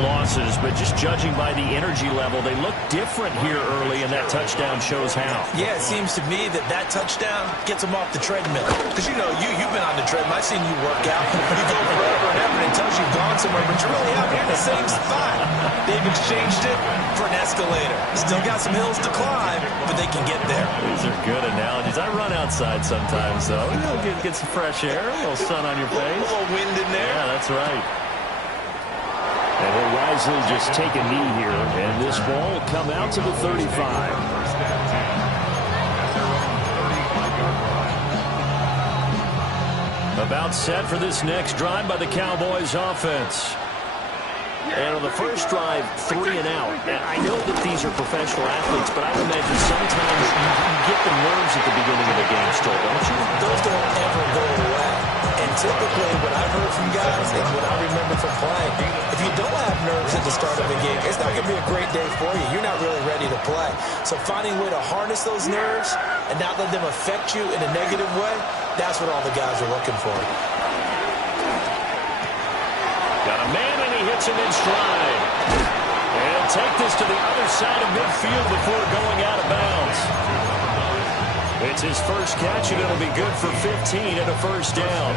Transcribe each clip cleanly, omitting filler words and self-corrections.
losses, but just judging by the energy level, they look different here early, and that touchdown shows how. Yeah, it seems to me that touchdown gets them off the treadmill. Because, you know, you've been on the treadmill. I've seen you work out. You go forever and ever, and it tells you've gone somewhere, but you're really out here in the same spot. They've exchanged it for an escalator. Still got some hills to climb, but they can get there. These are good analogies. I run outside sometimes, though. You know, get some fresh air, a little sun on your face. A little wind in there. Yeah, that's right. And he'll wisely just take a knee here, and this ball will come out to the 35. About set for this next drive by the Cowboys offense. And on the first drive, 3 and out. And I know that these are professional athletes, but I would imagine sometimes you get the nerves at the beginning of the game still, don't you? Those don't ever go away. And typically what I've heard from guys and what I remember from playing, if you don't have nerves at the start of a game, it's not going to be a great day for you. You're not really ready to play. So finding a way to harness those nerves and not let them affect you in a negative way, that's what all the guys are looking for. Got a man, and he hits him in stride. And he'll take this to the other side of midfield before going out of bounds. It's his first catch, and it'll be good for 15 and a first down.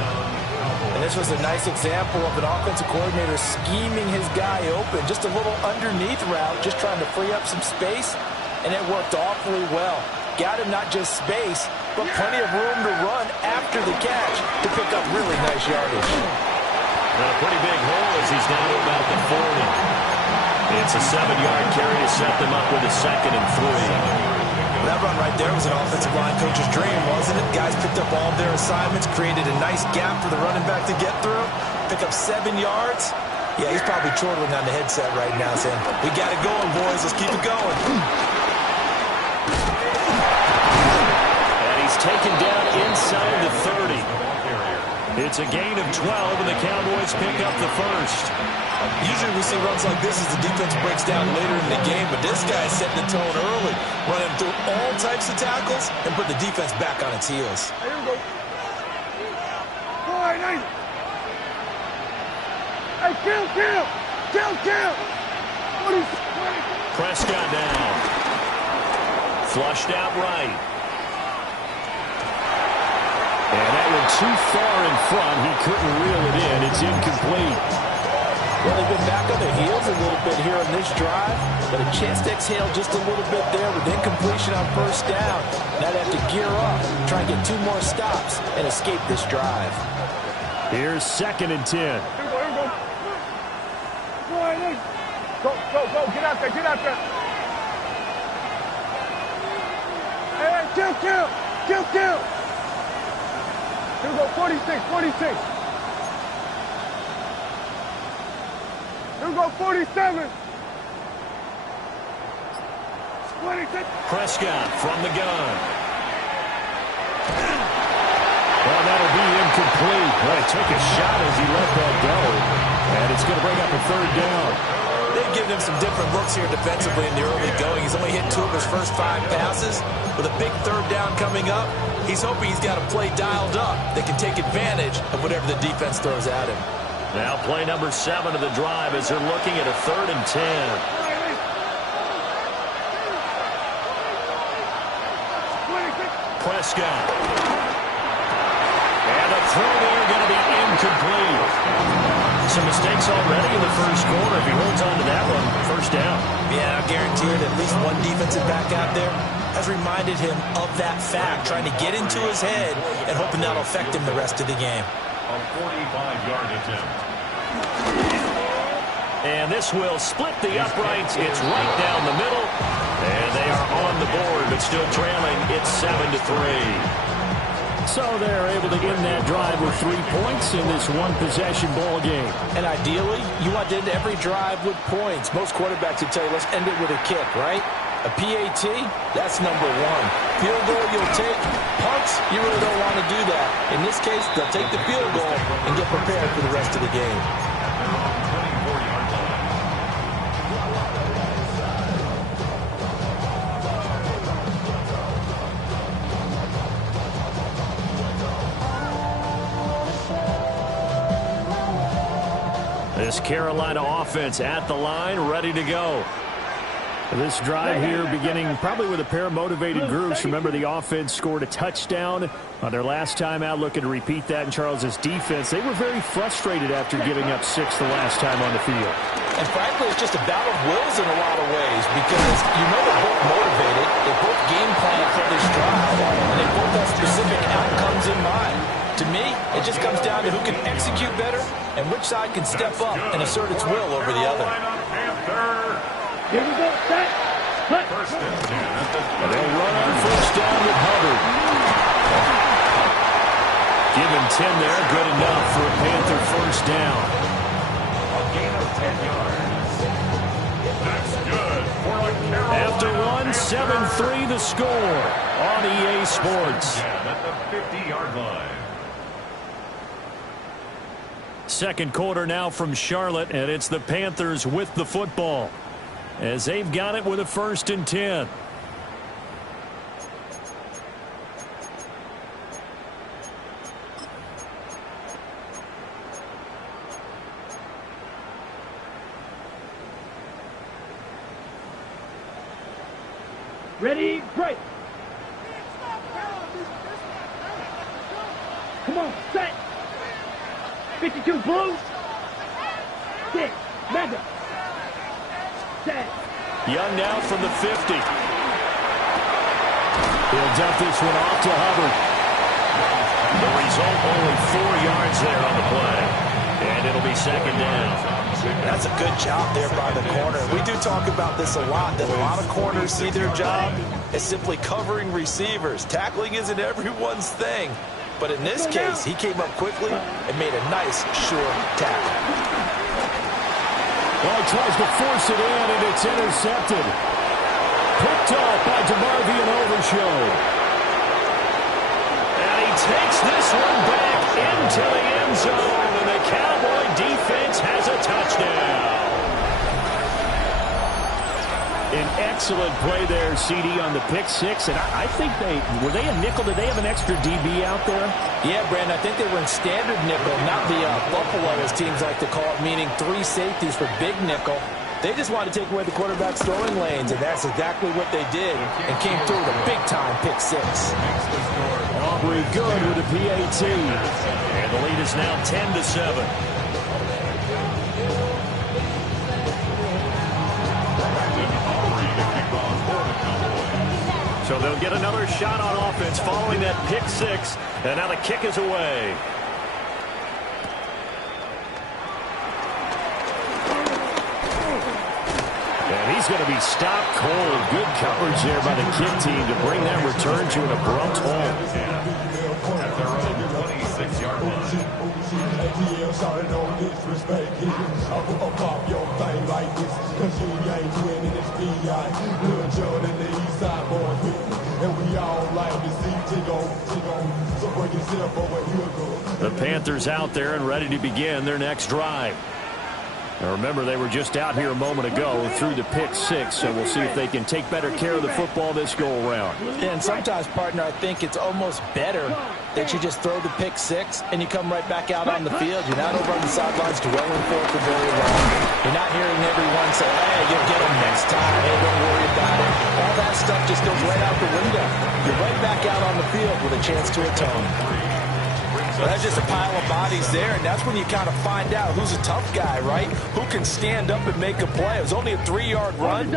And this was a nice example of an offensive coordinator scheming his guy open. Just a little underneath route, just trying to free up some space, and it worked awfully well. Got him not just space, but plenty of room to run after the catch to pick up really nice yardage. And a pretty big hole as he's down to about the 40. It's a 7-yard carry to set them up with a 2nd and 3. That run right there was an offensive line coach's dream, wasn't it? Guys picked up all of their assignments, created a nice gap for the running back to get through, pick up 7 yards. Yeah, he's probably chortling on the headset right now saying, we got it going, boys. Let's keep it going. And he's taken down inside the 30. It's a gain of 12, and the Cowboys pick up the first. Usually we see runs like this as the defense breaks down later in the game, but this guy's setting the tone early, running through all types of tackles and put the defense back on its heels. Here we go. All right, nice. Hey, kill. Prescott down. Flushed out right. And that one too far in front. He couldn't reel it in. It's incomplete. Well, they've been back on their heels a little bit here on this drive, but a chance to exhale just a little bit there with incompletion on first down. Now they have to gear up, try and get 2 more stops, and escape this drive. Here's 2nd and 10. Here we go. All right, nice. Go. Get out there. Hey, kill. Here we go, 46. Here we go, 47. 26. Prescott from the gun. Well, that'll be incomplete. Well, he took a shot as he let that go. And it's going to bring up a 3rd down. They've given him some different looks here defensively in the early going. He's only hit 2 of his first 5 passes. With a big 3rd down coming up, he's hoping he's got a play dialed up that can take advantage of whatever the defense throws at him. Now play number 7 of the drive as they're looking at a 3rd and 10. Prescott. And the throw there going to be incomplete. Some mistakes already in the first quarter. If he holds on to that one, first down. Yeah, I guarantee it. At least one defensive back out there has reminded him of that fact, trying to get into his head and hoping that'll affect him the rest of the game. A 45-yard attempt. And this will split the uprights. It's right down the middle. And they are on the board, but still trailing. It's 7-3. So they're able to end that drive with 3 points in this one-possession ball game. And ideally, you want to end every drive with points. Most quarterbacks would tell you, let's end it with a kick, right? A PAT, that's number 1. Field goal you'll take. Punts, you really don't want to do that. In this case, they'll take the field goal and get prepared for the rest of the game. This Carolina offense at the line, ready to go. This drive here beginning probably with a pair of motivated groups. Remember, the offense scored a touchdown on their last time out. Looking to repeat that in Charles's defense. They were very frustrated after giving up 6 the last time on the field. And frankly, it's just a battle of wills in a lot of ways because you know they're both motivated. They both game plan for this drive, and they both have specific outcomes in mind. To me, it just comes down to who can execute better and which side can step up and assert its will over the other. Here we go, set, put. And they'll run on first down with Hubbard. Give him 10 there, good enough for a Panther first down. A gain of 10 yards. That's good for a Carolina. After one, 7-3 the score on EA Sports. At the 50-yard line. Second quarter now from Charlotte, and it's the Panthers with the football, as they've got it with a 1st and 10. Ready, break. Come on, set. 52 blue. 6, Madden. Set. Young now from the 50. He'll dump this one off to Hubbard. The result, only 4 yards there on the play. And it'll be 2nd down. That's a good job there by the corner. We do talk about this a lot, that a lot of corners see their job as simply covering receivers. Tackling isn't everyone's thing. But in this case, he came up quickly and made a nice, sure tackle. Well, he tries to force it in, and it's intercepted. Picked off by DeMarvion Overshow. And he takes this one back into the end zone, and the Cowboy defense has a touchdown. An excellent play there, CD, on the pick 6. And I think were they a nickel? Did they have an extra DB out there? Yeah, Brandon, I think they were in standard nickel, not the Buffalo, as teams like to call it, meaning 3 safeties for big nickel. They just wanted to take away the quarterback's throwing lanes, and that's exactly what they did, and came through with a big-time pick 6. Aubrey good with a PAT. And the lead is now 10-7. So they'll get another shot on offense following that pick 6. And now the kick is away. And he's going to be stopped cold. Good coverage there by the kick team to bring that return to an abrupt halt. At their own 26-yard line. The Panthers out there and ready to begin their next drive. Now remember, they were just out here a moment ago through the pick 6, so we'll see if they can take better care of the football this go-around. And sometimes, partner, I think it's almost better that you just throw the pick 6 and you come right back out on the field. You're not over on the sidelines dwelling for it for very long. You're not hearing everyone say, hey, you'll get them next time. Hey, don't worry about it. All that stuff just goes right out the window. You're right back out on the field with a chance to atone. Well, that's just a pile of bodies there, and that's when you kind of find out who's a tough guy, right? Who can stand up and make a play. It was only a 3-yard run,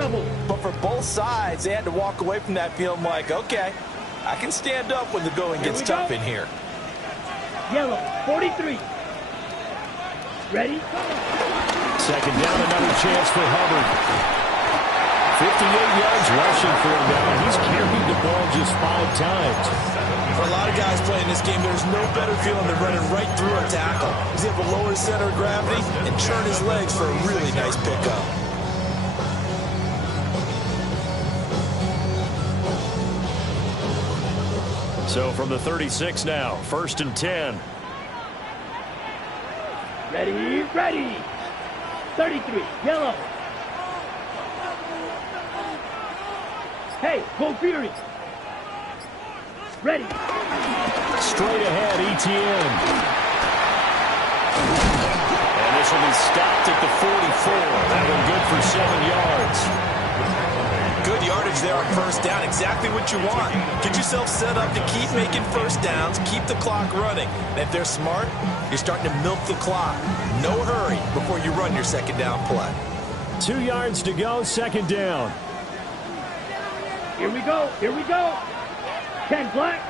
but for both sides, they had to walk away from that feeling like, okay, I can stand up when the going gets tough in here. Yellow, 43. Ready? 2nd down, another chance for Hubbard. 58 yards rushing for him now, and he's carried the ball just 5 times. For a lot of guys playing this game, there's no better feeling than running right through a tackle. He's able to lower his center of gravity and churn his legs for a really nice pickup. So from the 36 now, 1st and 10. Ready, ready. 33, yellow. Hey, go Fury. Ready. Straight ahead, ETN. And this will be stopped at the 44. That one good for 7 yards. Good yardage there on first down. Exactly what you want. Get yourself set up to keep making first downs, keep the clock running. And if they're smart, you're starting to milk the clock. No hurry before you run your second down play. 2 yards to go, second down. Here we go. Here we go. 10 black.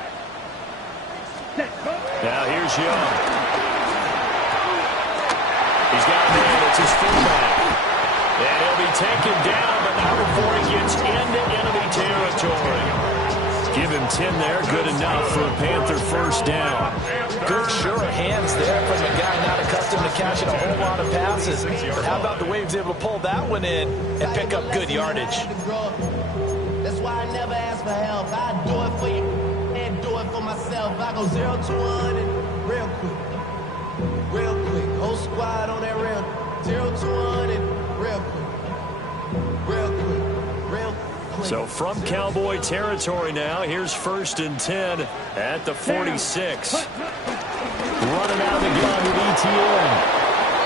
Set. Now here's Young. He's got a man. It's his fullback. And he'll be taken down, but not before he gets into enemy territory. Give him 10 there. Good enough for a Panther first down. Good, sure hands there from a guy not accustomed to catching a whole lot of passes. But how about the way he was able to pull that one in and pick up good yardage? That's why I never ask for help. I do it for you and do it for myself. I go 0 to 100 real quick. Real quick. Whole squad on that real 0 to 100 real quick. Real quick. Real quick. So from Cowboy territory now, here's 1st and 10 at the 46. Running out of the gun with ETN.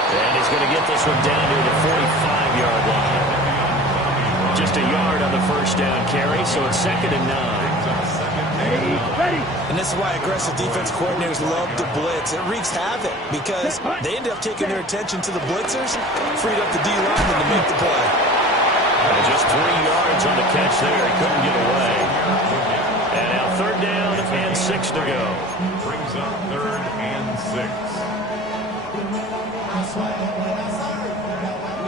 And he's going to get this one down near the 45-yard line. Just a yard on the first down carry, so it's 2nd and 9. And this is why aggressive defense coordinators love to blitz. It wreaks havoc because they end up taking their attention to the blitzers, freed up the D-lineman to make the play. And just 3 yards on the catch there. He couldn't get away. And now 3rd down and 6 to go. Brings up 3rd and 6.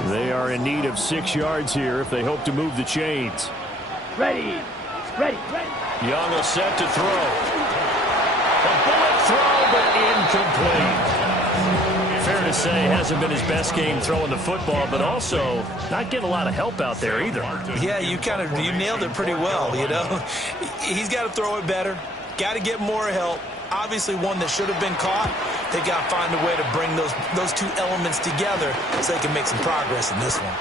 They are in need of 6 yards here if they hope to move the chains. Ready. Ready. Ready. Young is set to throw. A bullet throw, but incomplete. Fair to say, hasn't been his best game throwing the football, but also not getting a lot of help out there either. Yeah, you nailed it pretty well, you know. He's got to throw it better. Got to get more help. Obviously one that should have been caught. They got to find a way to bring those two elements together so they can make some progress in this one.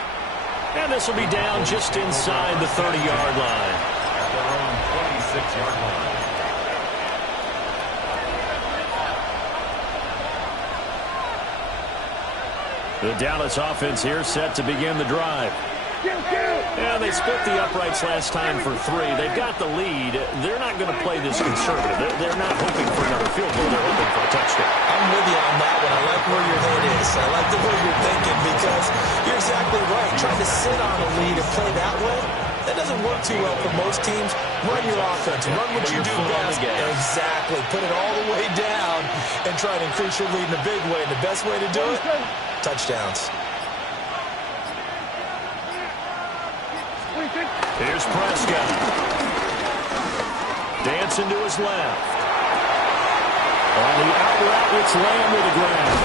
And this will be down just inside the 30-yard line. At their own 26-yard line. The Dallas offense here set to begin the drive. Yeah, they split the uprights last time for 3. They've got the lead. They're not going to play this conservative. They're not hoping for another field goal. They're hoping for a touchdown. I'm with you on that one. I like where your head is. I like the way you're thinking because you're exactly right. Trying to sit on a lead and play that way, that doesn't work too well for most teams. Run your offense. Run what you do best. Exactly. Put it all the way down and try to increase your lead in a big way. And the best way to do it, touchdowns. Here's Prescott. Dancing to his left. On the out route, it's Lamb to the ground.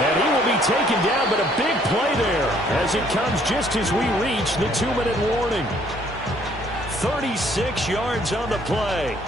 And he will be taken down, but a big play there as it comes just as we reach the 2-minute warning. 36 yards on the play.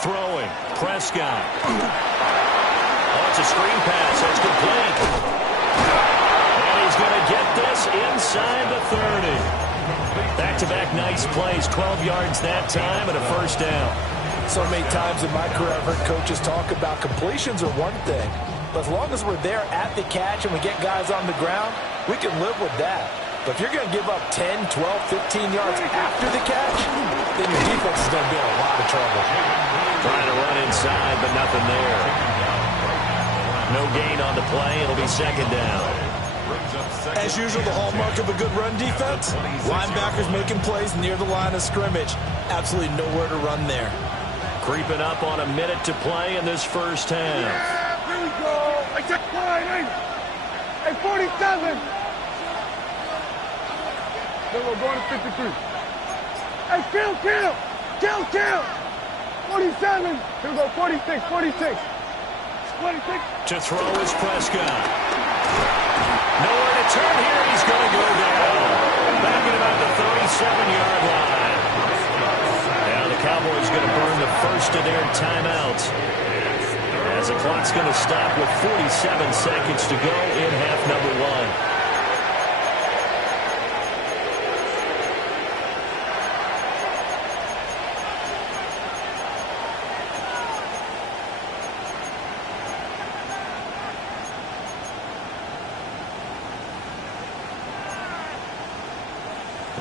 Throwing. Prescott. Oh, it's a screen pass. That's complete. And he's going to get this inside the 30. Back-to-back nice plays. 12 yards that time and a first down. So many times in my career I've heard coaches talk about completions are one thing. But as long as we're there at the catch and we get guys on the ground, we can live with that. But if you're going to give up 10, 12, 15 yards after the catch, then your defense is going to be in a lot of trouble. Trying to run inside, but nothing there. No gain on the play. It'll be second down. As usual, the hallmark of a good run defense, linebackers making plays near the line of scrimmage. Absolutely nowhere to run there. Creeping up on a minute to play in this first half. Yeah, here we go. I took 47. Then we're going to 53. Hey, kill. 47. Here we go, 46. 26. To throw is Prescott. Nowhere to turn here. He's going to go down. Back at about the 7-yard line. Now the Cowboys going to burn the first of their timeouts, as the clock's going to stop with 47 seconds to go in half number 1.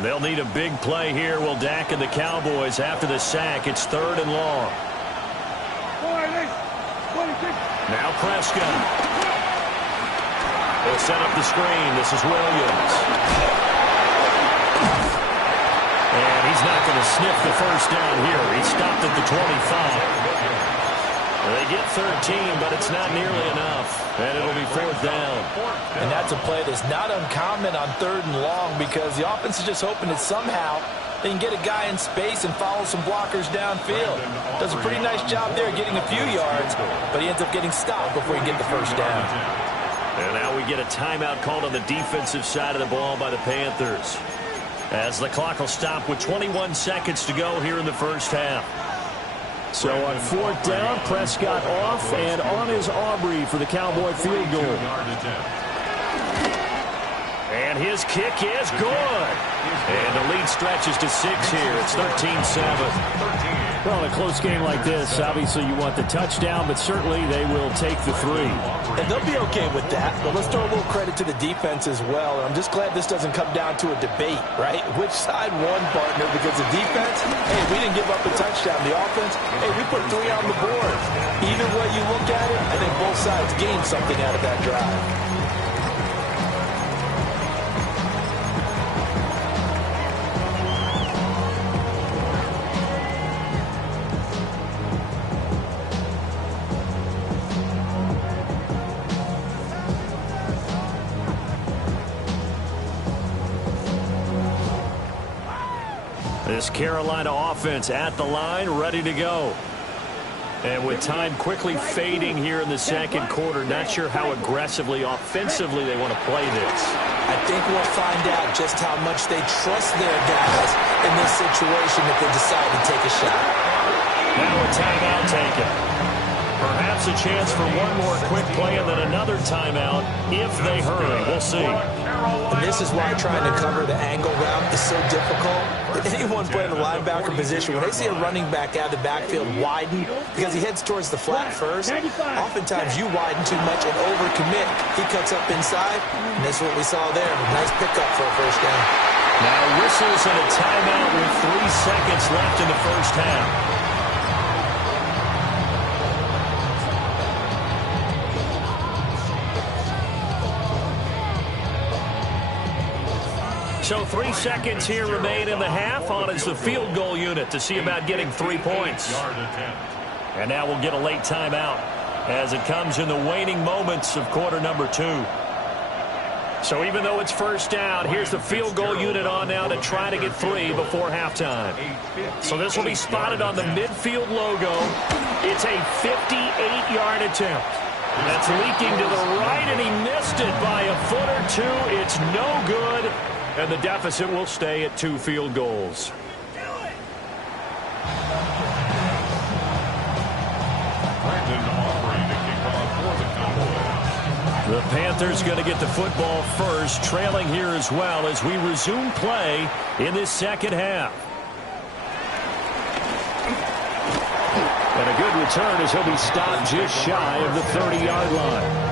They'll need a big play here. Will Dak and the Cowboys after the sack. It's 3rd and long. Now Prescott. They'll set up the screen. This is Williams. And he's not going to sniff the first down here. He stopped at the 25. They get 13, but it's not nearly enough. And it'll be 4th down. And that's a play that's not uncommon on 3rd and long, because the offense is just hoping that somehow they can get a guy in space and follow some blockers downfield. Does a pretty nice job there getting a few yards, but he ends up getting stopped before he gets the first down. And now we get a timeout called on the defensive side of the ball by the Panthers, as the clock will stop with 21 seconds to go here in the first half. So on 4th down, Prescott off, and on is Aubrey for the Cowboy field goal. And his kick is good. And the lead stretches to 6 here. It's 13-7. Well, in a close game like this, obviously you want the touchdown, but certainly they will take the 3. And they'll be okay with that, but let's throw a little credit to the defense as well. And I'm just glad this doesn't come down to a debate, right? Which side won, partner? Because the defense, hey, we didn't give up a touchdown. The offense, hey, we put 3 on the board. Either way you look at it, I think both sides gained something out of that drive. This Carolina offense at the line, ready to go. And with time quickly fading here in the second quarter, not sure how aggressively, offensively they want to play this. I think we'll find out just how much they trust their guys in this situation if they decide to take a shot. Now a timeout taken. Perhaps a chance for one more quick play and then another timeout if they hurry. We'll see. And this is why trying to cover the angle route is so difficult. Anyone playing the linebacker position, when they see a running back out of the backfield widen because he heads towards the flat first, oftentimes you widen too much and overcommit. He cuts up inside, and that's what we saw there. Nice pickup for a first down. Now whistles and a timeout with 3 seconds left in the first half. So 3 seconds here remain in the half. On is the field goal unit to see about getting 3 points. And now we'll get a late timeout as it comes in the waning moments of quarter number 2. So even though it's first down, here's the field goal unit on now to try to get 3 before halftime. So this will be spotted on the midfield logo. It's a 58-yard attempt. That's leaking to the right, and he missed it by a foot or 2. It's no good. And the deficit will stay at 2 field goals. The Panthers going to get the football first, trailing here as well as we resume play in this second half. And a good return as he'll be stopped just shy of the 30-yard line.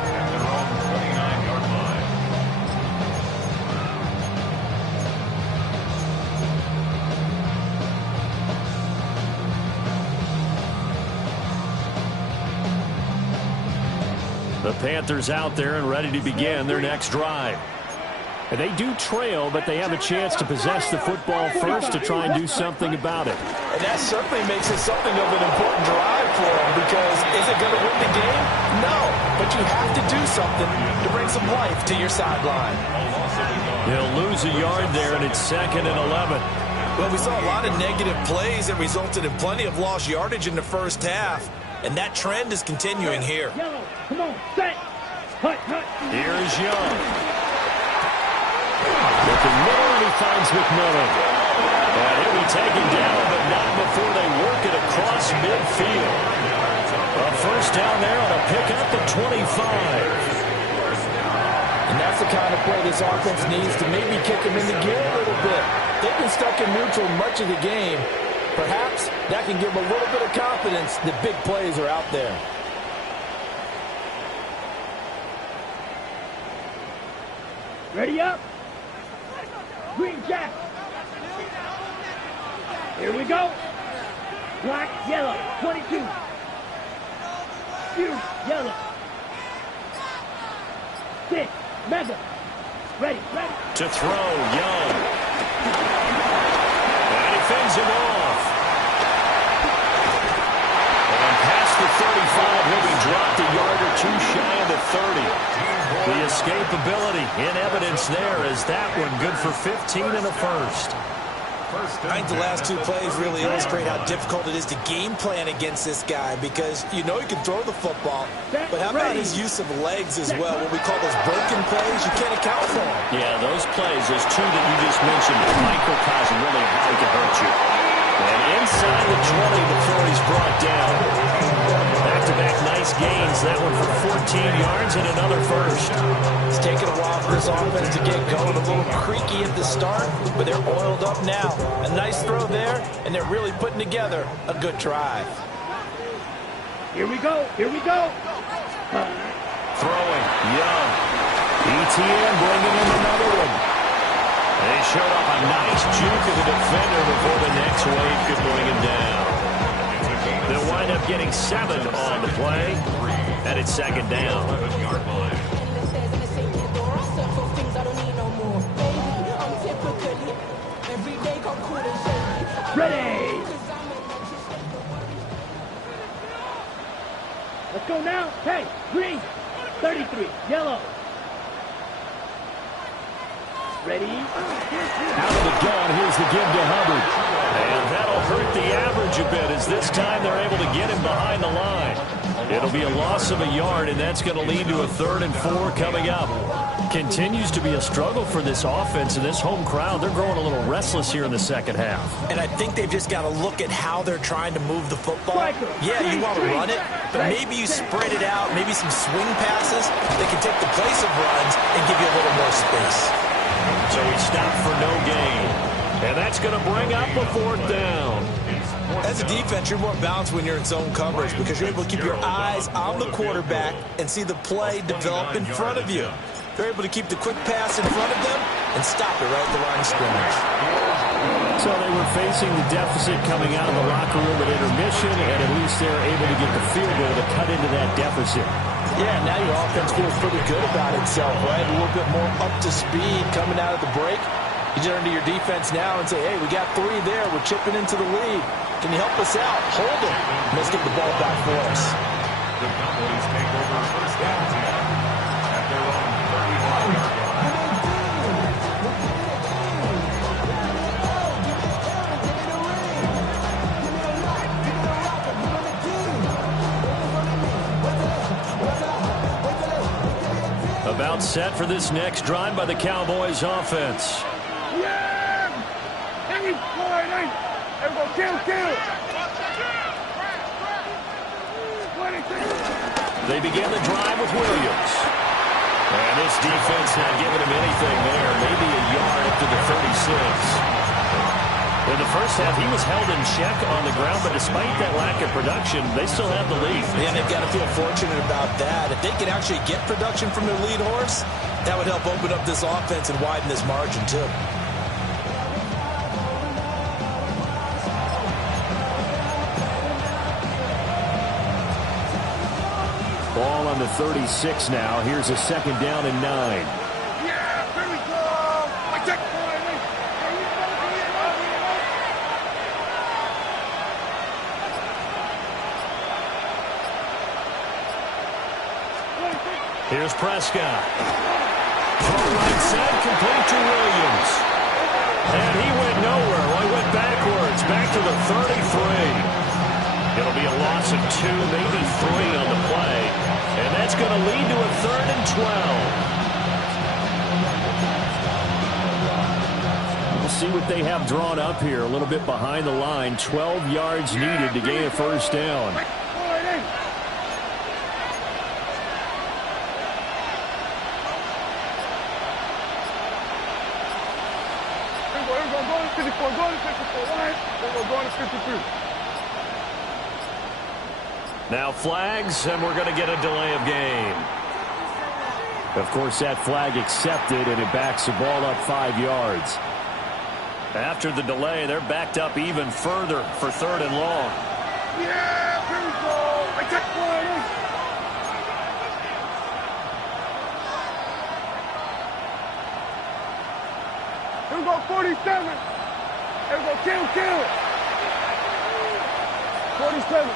The Panthers out there and ready to begin their next drive. And they do trail, but they have a chance to possess the football first to try and do something about it. And that certainly makes it something of an important drive for them, because is it going to win the game? No, but you have to do something to bring some life to your sideline. He'll lose a yard there, and it's 2nd and 11. Well, we saw a lot of negative plays that resulted in plenty of lost yardage in the first half, and that trend is continuing here. Come on, set. Hut. Here's Young. Looking middle, and he finds McMillan. taken down, but not before they work it across midfield. A first down there on a pickup at 25. And that's the kind of play this offense needs to maybe kick them into gear a little bit. They've been stuck in neutral much of the game. Perhaps that can give them a little bit of confidence that big plays are out there. Ready up. Green jack. Here we go. Black, yellow, 22. Fuse, yellow. 6, mega. Ready. To throw, Young. And he fends him off. And past the 35, he'll be dropped a yard or two shy of the 30. The escapability in evidence there is that one good for 15 and a first. I think the last two plays really illustrate how difficult it is to game plan against this guy because you know he can throw the football, but how about his use of legs as well? What we call those broken plays, you can't account for them. Yeah, those plays, those two that you just mentioned, microcosm really how he can hurt you. And inside the 20 before he's brought down. Back-to-back nice gains. That one for 14 yards and another first. It's taken a while for this offense to get going. A little creaky at the start, but they're oiled up now. A nice throw there, and they're really putting together a good drive. Here we go. Throwing, Young. ETN bringing in another one. They showed up a nice juke of the defender before the next wave could bring him down. They'll wind up getting 7 on the play, and it's second down. Ready. Let's go now. Hey, green. 33, yellow. Ready? Out of the gun, here's the give to Hubbard. And that'll hurt the average a bit as this time they're able to get him behind the line. It'll be a loss of a yard, and that's going to lead to a 3rd and 4 coming up. Continues to be a struggle for this offense and this home crowd. They're growing a little restless here in the second half. And I think they've just got to look at how they're trying to move the football. Yeah, you want to run it, but maybe you spread it out, maybe some swing passes that can take the place of runs and give you a little more space. So he stopped for no gain. And that's going to bring up a 4th down. As a defense, you're more balanced when you're in zone coverage because you're able to keep your eyes on the quarterback and see the play develop in front of you. They're able to keep the quick pass in front of them and stop it right at the line of scrimmage. So they were facing the deficit coming out of the locker room at intermission, and at least they're able to get the field goal to cut into that deficit. Yeah, now your offense feels pretty good about itself, right? A little bit more up to speed coming out of the break. You turn to your defense now and say, hey, we got 3 there. We're chipping into the lead. Can you help us out? Hold them. Let's get the ball back for us. The Cowboys take over first down at their own 35-yard line. About set for this next drive by the Cowboys offense. Yeah! Hey, boy, hey! Everyone, kill! 26. They begin the drive with Williams. And this defense not giving him anything there. Maybe a yard up to the 36. In the first half, he was held in check on the ground, but despite that lack of production, they still have the lead. And they've got to feel fortunate about that. If they can actually get production from their lead horse, that would help open up this offense and widen this margin, too. Ball on the 36 now. Here's a 2nd down and 9. Yeah, here we go! I check, boy, hey! Here's Prescott. Throw right side, complete to Williams. And he went nowhere. Well, he went backwards, back to the 33. It'll be a loss of 2, maybe 3 on the play. And that's going to lead to a 3rd and 12. see what they have drawn up here. A little bit behind the line. 12 yards needed to gain a first down. Now flags, and we're going to get a delay of game. Of course, that flag accepted, and it backs the ball up 5 yards. After the delay, they're backed up even further for 3rd and long. Yeah, here we go. I got one. Here we go, 47. Here we go, kill. 47.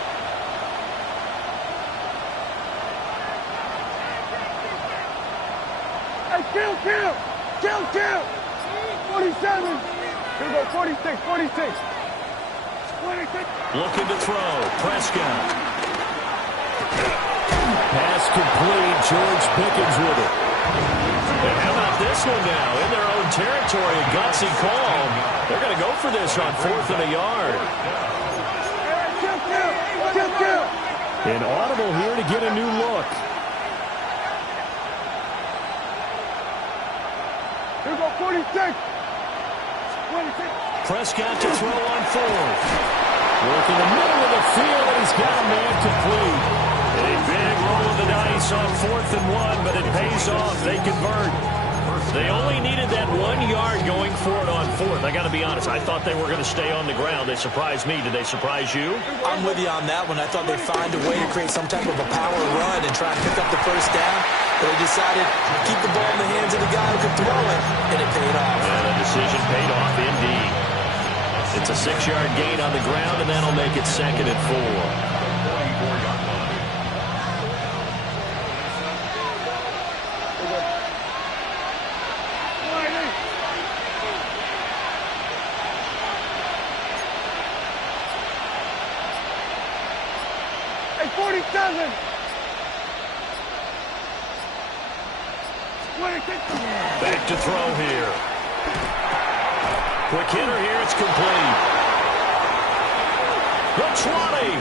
Hey, kill. 47. Here we go, 46. 26. Looking to throw. Prescott. Pass complete. George Pickens with it. And how about this one now? In their own territory, a gutsy call. They're going to go for this on 4th and a yard. Kill. An audible here to get a new look. Here we go, 46. Prescott to throw on 4th. Work in the middle of the field, and he's got a man complete. A big roll of the dice on 4th and 1, but it pays off. They convert. They only needed that 1 yard going for it on 4th. I got to be honest, I thought they were going to stay on the ground. They surprised me. Did they surprise you? I'm with you on that one. I thought they'd find a way to create some type of a power run and try and pick up the first down. But they decided to keep the ball in the hands of the guy who could throw it, and it paid off. And the decision paid off indeed. It's a 6-yard gain on the ground, and that'll make it 2nd and 4. Hey, 47. 26. Back to throw here. Quick hitter here. It's complete. The 20.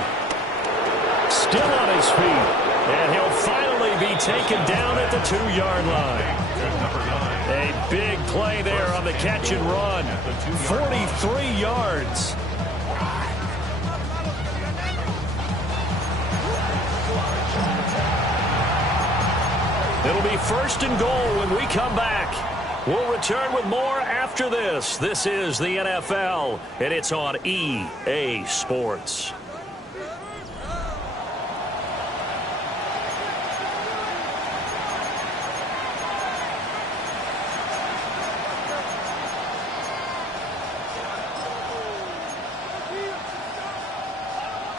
Still on his feet. And he'll finally be taken down at the 2-yard line. A big play there on the catch and run. 43 yards. It'll be 1st and goal when we come back. We'll return with more after this. This is the NFL, and it's on EA Sports.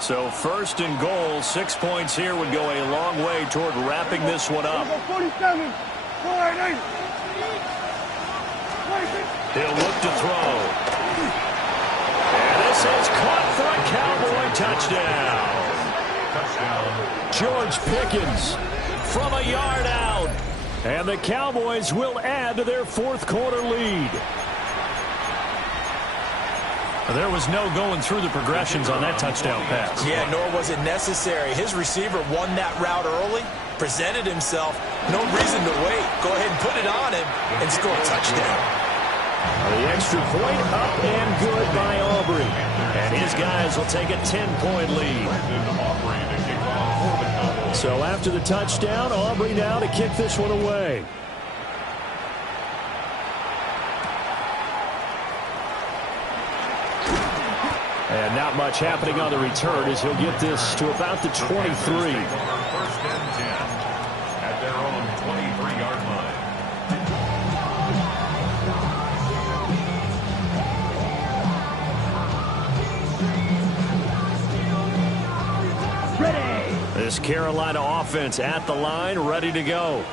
So 1st and goal, 6 points here would go a long way toward wrapping this one up. 47. He'll look to throw. And this is caught for a Cowboy touchdown. George Pickens from a yard out. And the Cowboys will add to their 4th quarter lead. There was no going through the progressions on that touchdown pass. Yeah, nor was it necessary. His receiver won that route early, presented himself. No reason to wait. Go ahead and put it on him and score a touchdown. The extra point up and good by Aubrey. And his guys will take a 10-point lead. So after the touchdown, Aubrey now to kick this one away. And not much happening on the return as he'll get this to about the 23. 1st and 10 at their own 23-yard line. Ready. This Carolina offense at the line, ready to go.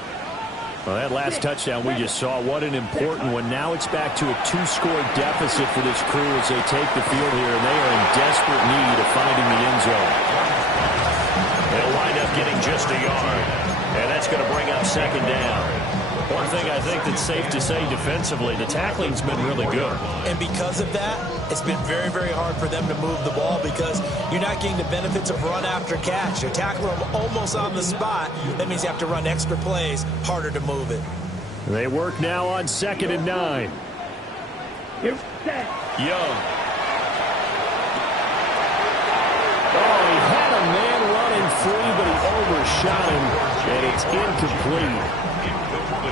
Well, that last touchdown we just saw, what an important one. Now it's back to a 2-score deficit for this crew as they take the field here, and they are in desperate need of finding the end zone. They'll wind up getting just a yard, and that's going to bring up 2nd down. one thing I think that's safe to say defensively, the tackling's been really good. And because of that, it's been very, very hard for them to move the ball because you're not getting the benefits of run after catch. You're tackling them almost on the spot. That means you have to run extra plays, harder to move it. They work now on 2nd and 9. Young. Oh, he had a man running free, but he overshot him, and it's incomplete.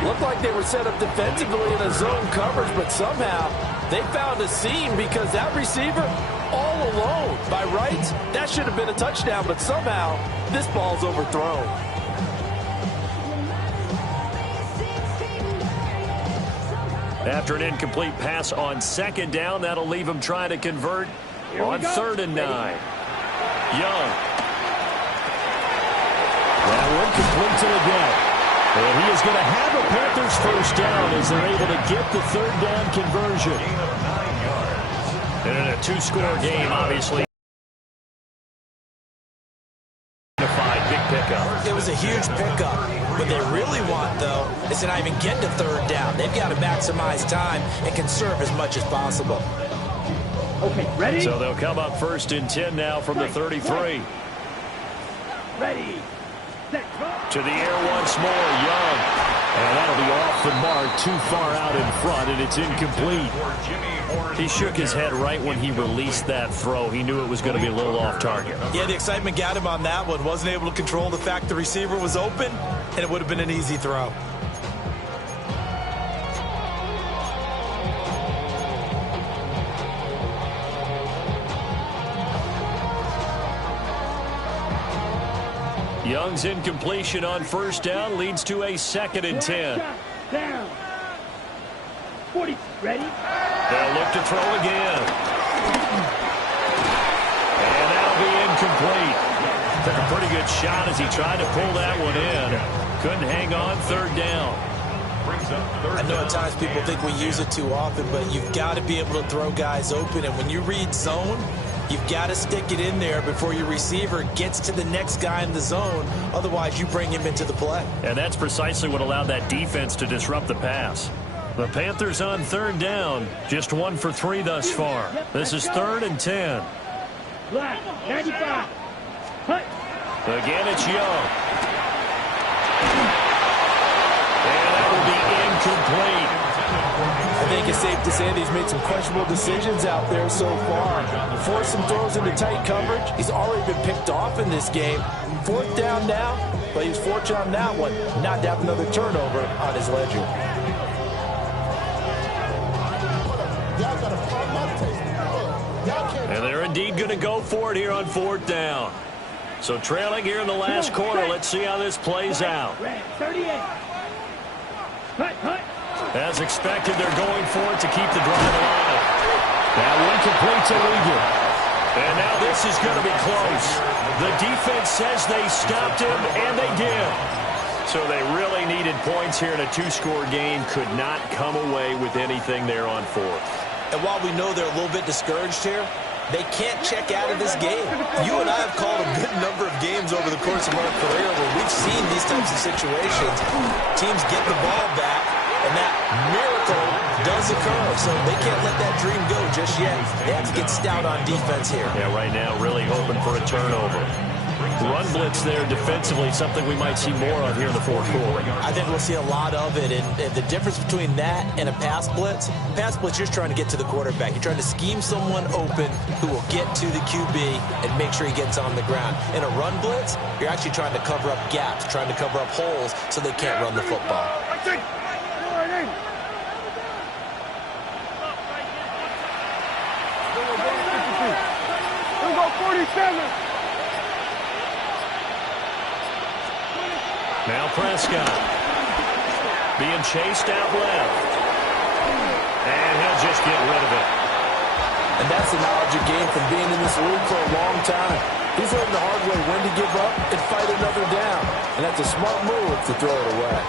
Looked like they were set up defensively in a zone coverage, but somehow they found a seam because that receiver all alone. By rights, that should have been a touchdown, but somehow this ball's overthrown. After an incomplete pass on 2nd down, that'll leave him trying to convert on 3rd and 9. Young. That one complete to the gap. And he is going to have a Panthers first down as they're able to get the 3rd down conversion. And in a 2-score game, obviously. Big pickup. It was a huge pickup. What they really want, though, is to not even get to 3rd down. They've got to maximize time and conserve as much as possible. Okay, ready? So they'll come up 1st and 10 now from the 33. Ready. To the air once more, Young. And that'll be off the mark, too far out in front, and it's incomplete. He shook his head right when he released that throw. He knew it was going to be a little off target. Yeah, the excitement got him on that one. Wasn't able to control the fact the receiver was open, and it would have been an easy throw. Young's incompletion on 1st down leads to a 2nd and 10. Down. 40. Ready? They'll look to throw again. And that'll be incomplete. Took a pretty good shot as he tried to pull that one in. Couldn't hang on 3rd down. I know at times people think we use it too often, but you've got to be able to throw guys open. And when you read zone, you've got to stick it in there before your receiver gets to the next guy in the zone. Otherwise, you bring him into the play. And that's precisely what allowed that defense to disrupt the pass. The Panthers on 3rd down, just 1 for 3 thus far. This is 3rd and 10. Black, 95. Hut. Again, it's Young. And that will be incomplete. I think it's safe to say that he's made some questionable decisions out there so far. Forced some throws into tight coverage. He's already been picked off in this game. 4th down now, but he was fortunate on that one not to have another turnover on his ledger. And they're indeed going to go for it here on 4th down. So trailing here in the last quarter, let's see how this plays out. 38. Hut. As expected, they're going for it to keep the drive alive. That one completes illegal. And now this is going to be close. The defense says they stopped him, and they did. So they really needed points here in a 2-score game. Could not come away with anything there on 4th. And while we know they're a little bit discouraged here, they can't check out of this game. You and I have called a good number of games over the course of our career where we've seen these types of situations. Teams get the ball back, and that miracle does occur. So they can't let that dream go just yet. They have to get stout on defense here. Yeah, right now really hoping for a turnover. Run blitz there defensively, something we might see more of here in the 4th quarter. I think we'll see a lot of it, and the difference between that and a pass blitz, you're just trying to get to the quarterback. You're trying to scheme someone open who will get to the QB and make sure he gets on the ground. In a run blitz, you're actually trying to cover up gaps, trying to cover up holes so they can't run the football. We'll go 47. Now Prescott being chased out left. And he'll just get rid of it. And that's the knowledge you gain from being in this league for a long time. He's learned the hard way when to give up and fight another down. And that's a smart move to throw it away.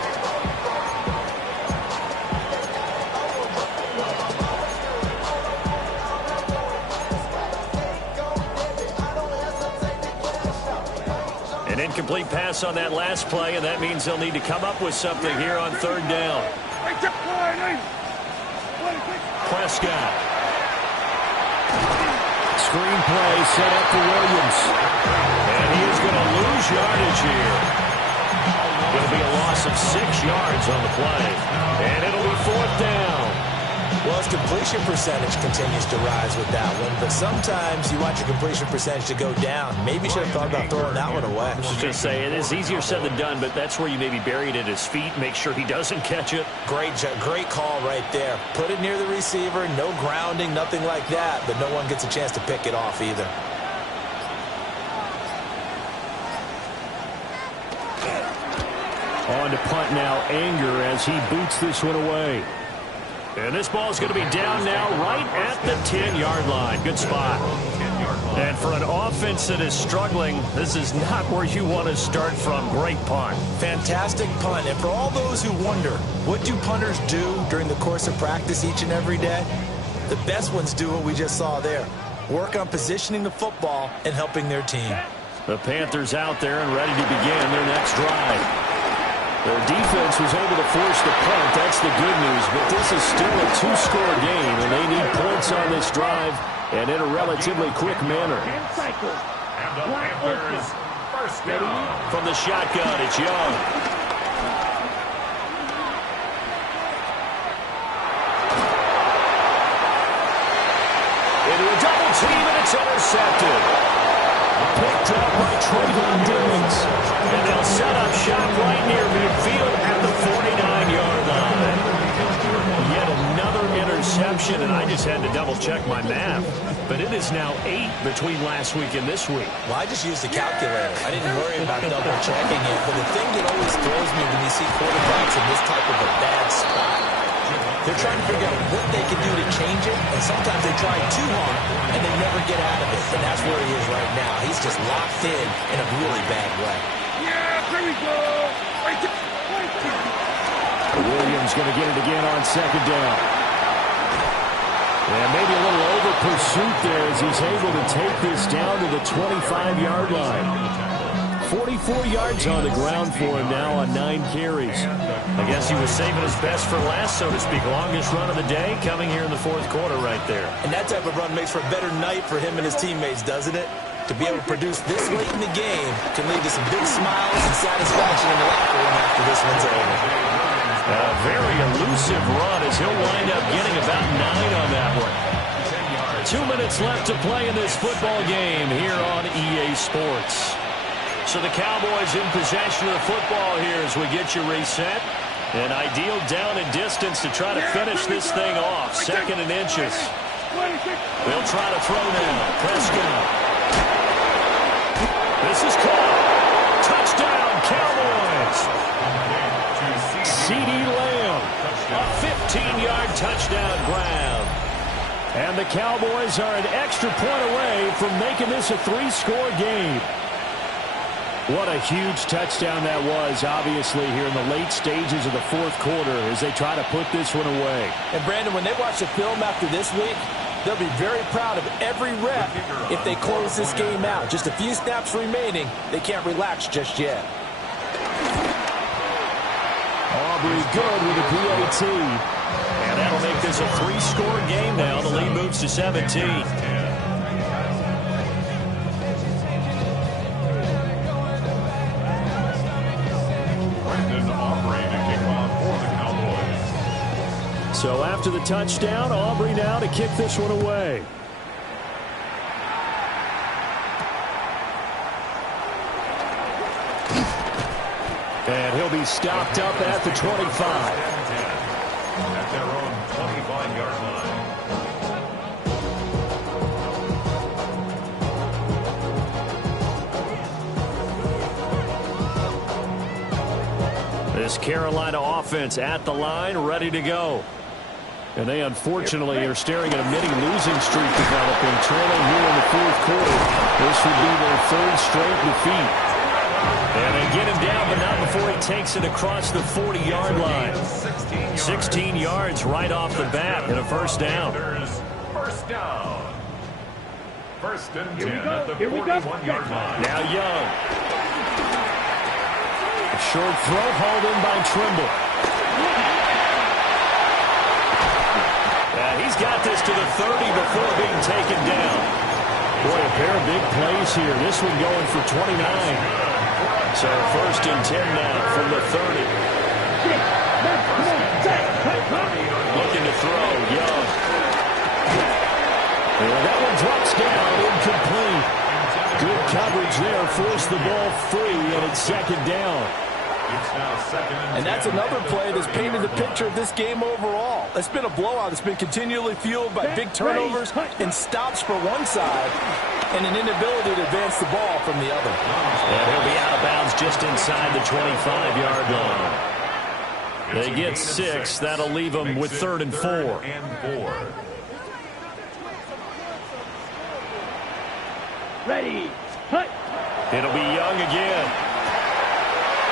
An incomplete pass on that last play, and that means they'll need to come up with something here on third down. Prescott. Screen play set up for Williams. And he is going to lose yardage here. Going to be a loss of 6 yards on the play. And it'll be fourth down. Well, his completion percentage continues to rise with that one, but sometimes you want your completion percentage to go down. Maybe you should have thought about throwing that one away. I was just say, it is easier said than done, but that's where you maybe bury it at his feet, make sure he doesn't catch it. Great call right there. Put it near the receiver, no grounding, nothing like that, but no one gets a chance to pick it off either. On to punt now, Anger, as he boots this one away. And this ball is going to be down now right at the 10-yard line. Good spot. And for an offense that is struggling, this is not where you want to start from. Great punt. Fantastic punt. And for all those who wonder, what do punters do during the course of practice each and every day? The best ones do what we just saw there. Work on positioning the football and helping their team. The Panthers out there and ready to begin their next drive. Their defense was able to force the punt. That's the good news. But this is still a two-score game, and they need points on this drive and in a relatively quick manner. And the Panthers first down. From the shotgun, it's Young. Into a double team, and it's intercepted. Picked up by Trayvon Diggs. And they'll set up shop right near midfield at the 49-yard line. Yet another interception, and I just had to double-check my math. But it is now 8 between last week and this week. Well, I just used the calculator. I didn't worry about double-checking it. But the thing that always throws me when you see quarterbacks in this type of a bad spot, they're trying to figure out what they can do to change it, and sometimes they try too hard, and they never get out of it. And that's where he is right now. He's just locked in a really bad way. Yeah, here we go. Williams going to get it again on second down. And maybe a little over pursuit there as he's able to take this down to the 25-yard line. 44 yards on the ground for him now on 9 carries. I guess he was saving his best for last, so to speak. Longest run of the day coming here in the fourth quarter right there. And that type of run makes for a better night for him and his teammates, doesn't it? To be able to produce this late in the game can lead to some big smiles and satisfaction in the locker room after this one's over. A very elusive run as he'll wind up getting about 9 on that one. 2 minutes left to play in this football game here on EA Sports. So the Cowboys in possession of the football here as we get you reset. An ideal down and distance to try to finish this thing off. 2nd and inches. They'll try to throw now. Prescott. This is caught. Touchdown, Cowboys. CeeDee Lamb. A 15-yard touchdown grab. And the Cowboys are an extra point away from making this a 3-score game. What a huge touchdown that was, obviously, here in the late stages of the fourth quarter as they try to put this one away. And, Brandon, when they watch the film after this week, they'll be very proud of every rep if they close this game out. Just a few snaps remaining. They can't relax just yet. Aubrey good with a PAT. And that'll make this a 3-score game now. The lead moves to 17. So after the touchdown, Aubrey now to kick this one away. And he'll be stopped up at the 25. At their own 25-yard line. This Carolina offense at the line, ready to go. And they, unfortunately, are staring at a mini-losing streak developing, trailing here in the fourth quarter. This would be their 3rd straight defeat. And they get him down, but not before he takes it across the 40-yard line. 16 yards right off the bat and a first down. First down. 1st and 10 at the 41-yard line. Now Young. Short throw hauled in by Trimble. He's got this to the 30 before being taken down. Boy, a pair of big plays here. This one going for 29. So 1st and 10 now from the 30. Looking to throw, Young. And that one drops down, incomplete. Good coverage there, forced the ball free, and it's 2nd down. And that's another play that's painted the picture of this game overall. It's been a blowout. It's been continually fueled by big turnovers and stops for one side and an inability to advance the ball from the other. And he'll be out of bounds just inside the 25-yard line. They get 6. That'll leave them with 3rd and 4. Ready. Cut. It'll be Young again.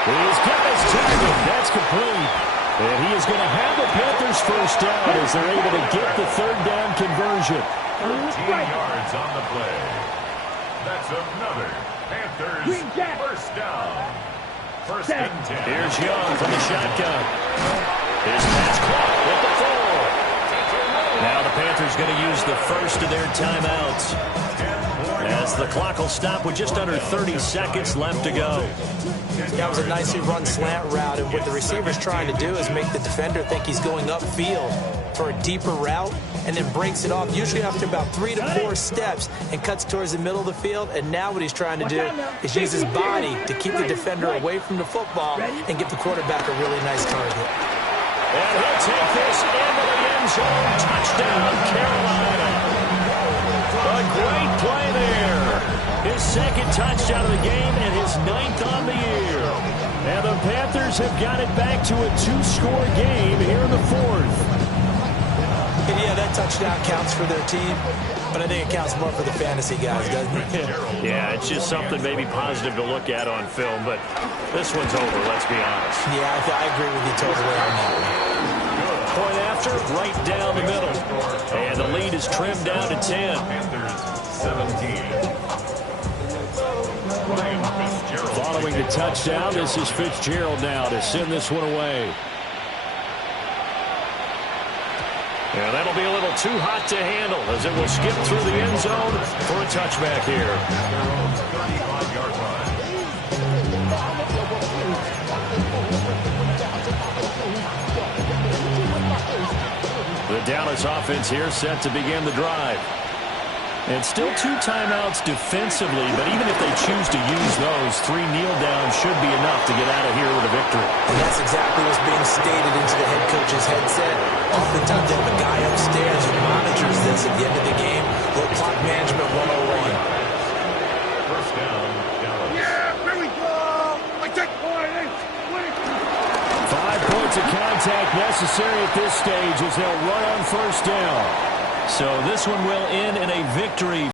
He's got his tackle. That's complete. And he is going to have the Panthers first down as they're able to get the 3rd down conversion. 13 yards on the play. That's another Panthers first down. 1st and 10. Here's Young from the shotgun. His pass caught at the 4. Now the Panthers going to use the first of their timeouts, as the clock will stop with just under 30 seconds left to go. That was a nicely run slant route, and what the receiver's trying to do is make the defender think he's going upfield for a deeper route, and then breaks it off, usually after about 3 to 4 steps, and cuts towards the middle of the field. And now what he's trying to do is use his body to keep the defender away from the football and give the quarterback a really nice target. And he'll take this into the end zone. Touchdown, Carolina. A great play there. His 2nd touchdown of the game and his 9th on the year. And the Panthers have got it back to a 2-score game here in the 4th. And yeah, that touchdown counts for their team, but I think it counts more for the fantasy guys, doesn't it? Yeah, it's just something maybe positive to look at on film, but this one's over, let's be honest. Yeah, I agree with you totally on that one. Point after, right down the middle. And the lead is trimmed down to 10. Panthers 17. Following the touchdown, this is Fitzgerald now to send this one away. And that'll be a little too hot to handle as it will skip through the end zone for a touchback here. The Dallas offense here set to begin the drive. And still 2 timeouts defensively, but even if they choose to use those, 3 kneel downs should be enough to get out of here with a victory. And that's exactly what's being stated into the head coach's headset. Oftentimes they have a guy upstairs who monitors this at the end of the game. Little clock management 101. First down, Dallas. Yeah, here we go. I take 5 points of contact necessary at this stage as they'll run on first down. So this one will end in a victory